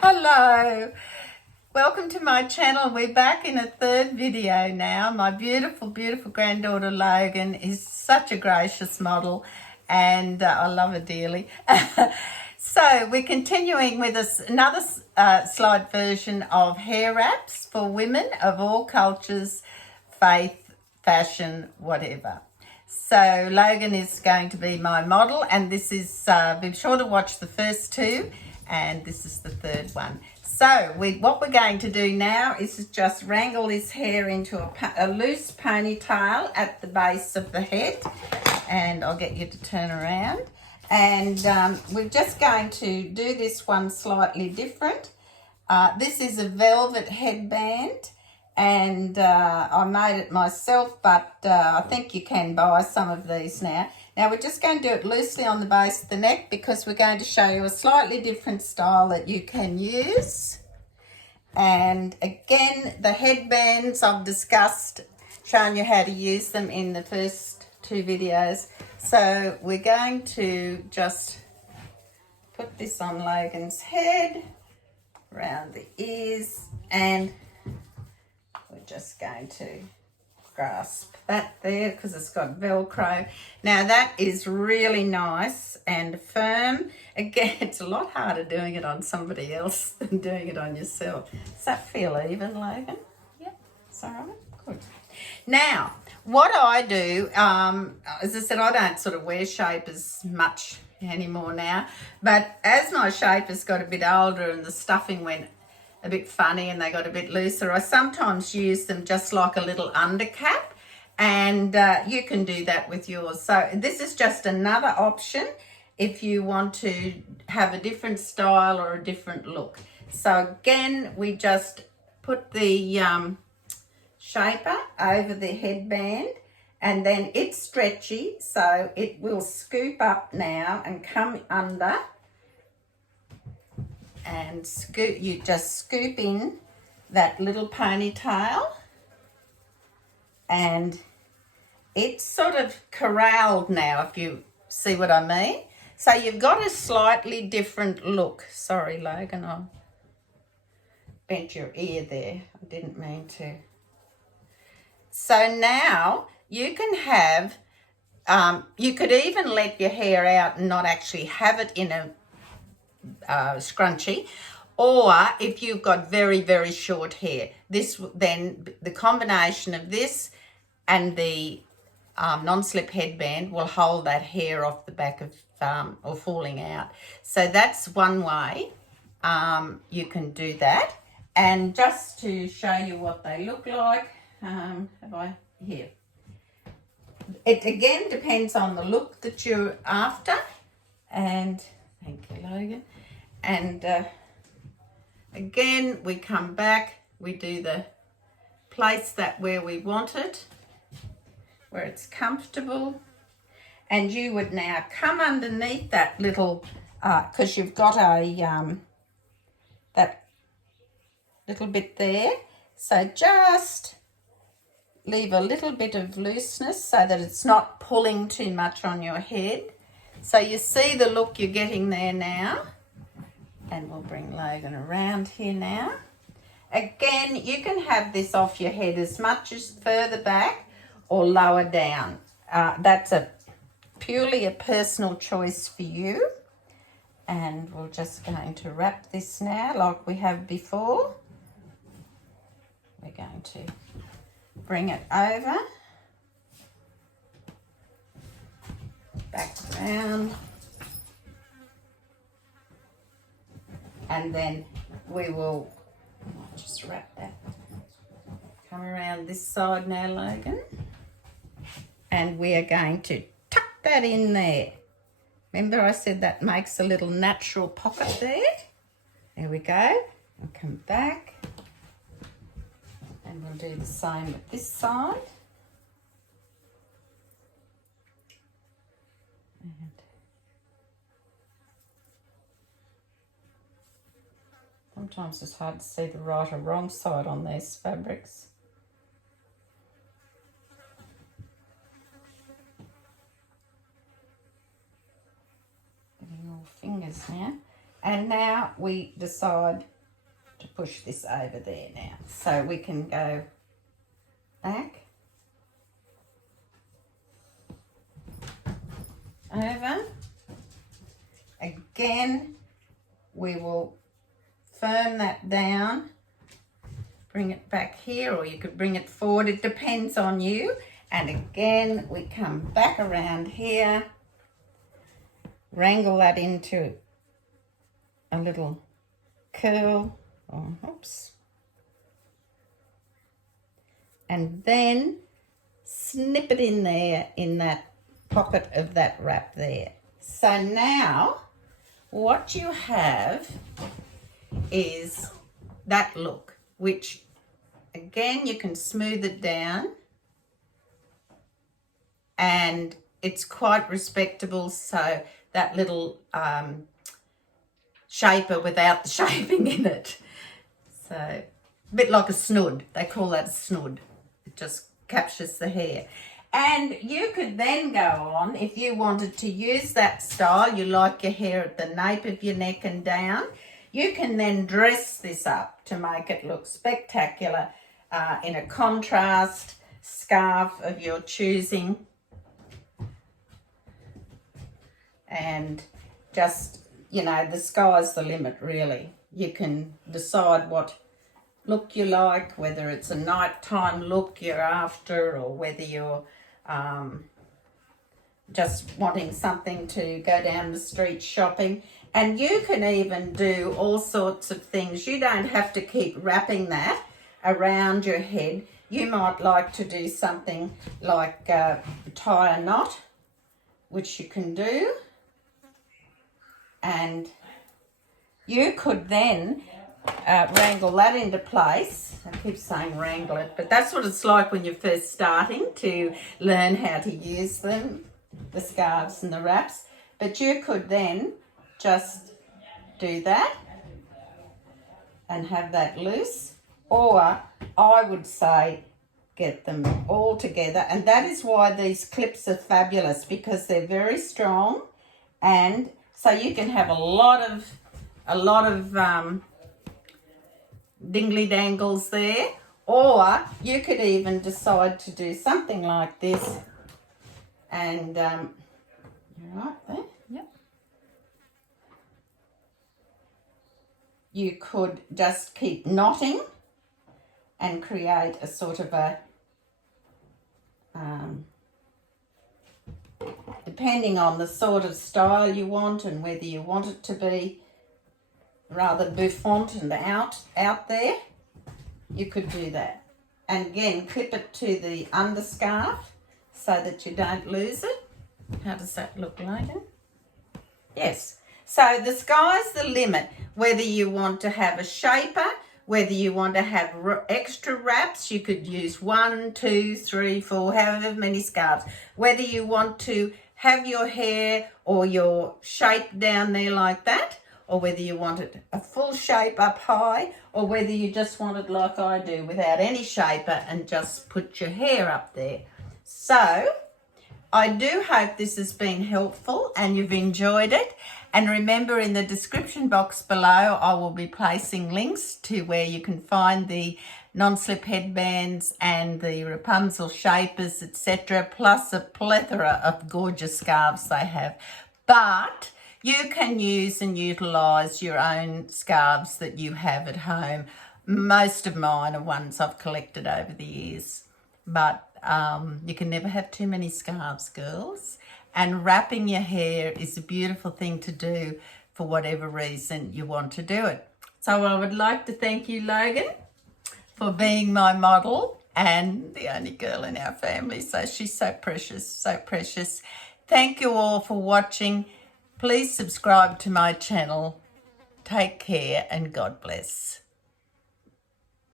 Hello, welcome to my channel. We're back in a third video now. My beautiful granddaughter Logan is such a gracious model, and I love her dearly. So we're continuing with another slide version of hair wraps for women of all cultures, faith, fashion, whatever. So Logan is going to be my model, and this is, be sure to watch the first two, and this is the third one. So what we're going to do now is just wrangle this hair into a loose ponytail at the base of the head, and I'll get you to turn around. And we're just going to do this one slightly different. This is a velvet headband, and I made it myself, but I think you can buy some of these now. Now we're just going to do it loosely on the base of the neck because we're going to show you a slightly different style that you can use. And again, the headbands I've discussed, showing you how to use them in the first two videos. So we're going to just put this on Logan's head, around the ears, and we're just going to grasp that there because it's got Velcro. Now that is really nice and firm. Again, it's a lot harder doing it on somebody else than doing it on yourself. Does that feel even, Logan? Yep, it's all right. Good. Now, what I do, as I said, I don't sort of wear shapers much anymore now, but as my shapers got a bit older and the stuffing went a bit funny and they got a bit looser, I sometimes use them just like a little undercap, and you can do that with yours. So this is just another option if you want to have a different style or a different look. So again, we just put the shaper over the headband, and then it's stretchy, so it will scoop up now and come under, and scoop, you just scoop in that little ponytail, and it's sort of corralled now, if you see what I mean. So you've got a slightly different look. Sorry, Logan, I bent your ear there. I didn't mean to. So now you can have, you could even let your hair out and not actually have it in a scrunchie, or if you've got very short hair, this then the combination of this and the non-slip headband will hold that hair off the back of or falling out. So that's one way you can do that. And just to show you what they look like, have I here, it again depends on the look that you're after. And thank you, Logan. And again, we come back, we do the place that where we want it, where it's comfortable, and you would now come underneath that little, because you've got a that little bit there, so just leave a little bit of looseness so that it's not pulling too much on your head. So you see the look you're getting there now. And we'll bring Logan around here now. Again, you can have this off your head as much as further back or lower down. That's purely a personal choice for you. And we're just going to wrap this now like we have before. We're going to bring it over, back around, and then we will just wrap that. Come around this side now, Logan, and we are going to tuck that in there. Remember I said that makes a little natural pocket there. There we go. We'll come back, and we'll do the same with this side. Sometimes it's hard to see the right or wrong side on these fabrics. Getting more fingers now. And now we decide to push this over there now. So we can go back, over. Again, we will firm that down, bring it back here, or you could bring it forward. It depends on you. And again, we come back around here, wrangle that into a little curl. Oh, oops. And then snip it in there in that pocket of that wrap there. So now what you have is that look, which again you can smooth it down and it's quite respectable. So that little shaper without the shaping in it. So a bit like a snood. They call that a snood. It just captures the hair. And you could then go on, if you wanted to use that style, you like your hair at the nape of your neck and down, you can then dress this up to make it look spectacular in a contrast scarf of your choosing. And just, you know, the sky's the limit, really. You can decide what look you like, whether it's a nighttime look you're after, or whether you're just wanting something to go down the street shopping. And you can even do all sorts of things. You don't have to keep wrapping that around your head. You might like to do something like tie a knot, which you can do. And you could then wrangle that into place. I keep saying wrangle it, but that's what it's like when you're first starting to learn how to use them, the scarves and the wraps. But you could then just do that and have that loose, or I would say get them all together. And that is why these clips are fabulous, because they're very strong, and so you can have a lot of dingly dangles there. Or you could even decide to do something like this, and you're right there. Yep. You could just keep knotting and create a sort of a depending on the sort of style you want and whether you want it to be rather bouffant and out there, you could do that. And again, clip it to the underscarf so that you don't lose it. How does that look, Logan? Yes. So the sky's the limit, whether you want to have a shaper, whether you want to have extra wraps. You could use 1, 2, 3, 4, however many scarves. Whether you want to have your hair or your shape down there like that, or whether you want it a full shape up high, or whether you just want it like I do without any shaper and just put your hair up there. So I do hope this has been helpful and you've enjoyed it. And remember, in the description box below, I will be placing links to where you can find the non-slip headbands and the Rapunzel shapers, etc., plus a plethora of gorgeous scarves they have. But you can use and utilise your own scarves that you have at home. Most of mine are ones I've collected over the years. But you can never have too many scarves, girls. And wrapping your hair is a beautiful thing to do for whatever reason you want to do it. So I would like to thank you, Logan, for being my model and the only girl in our family. So she's so precious, so precious. Thank you all for watching. Please subscribe to my channel. Take care and God bless.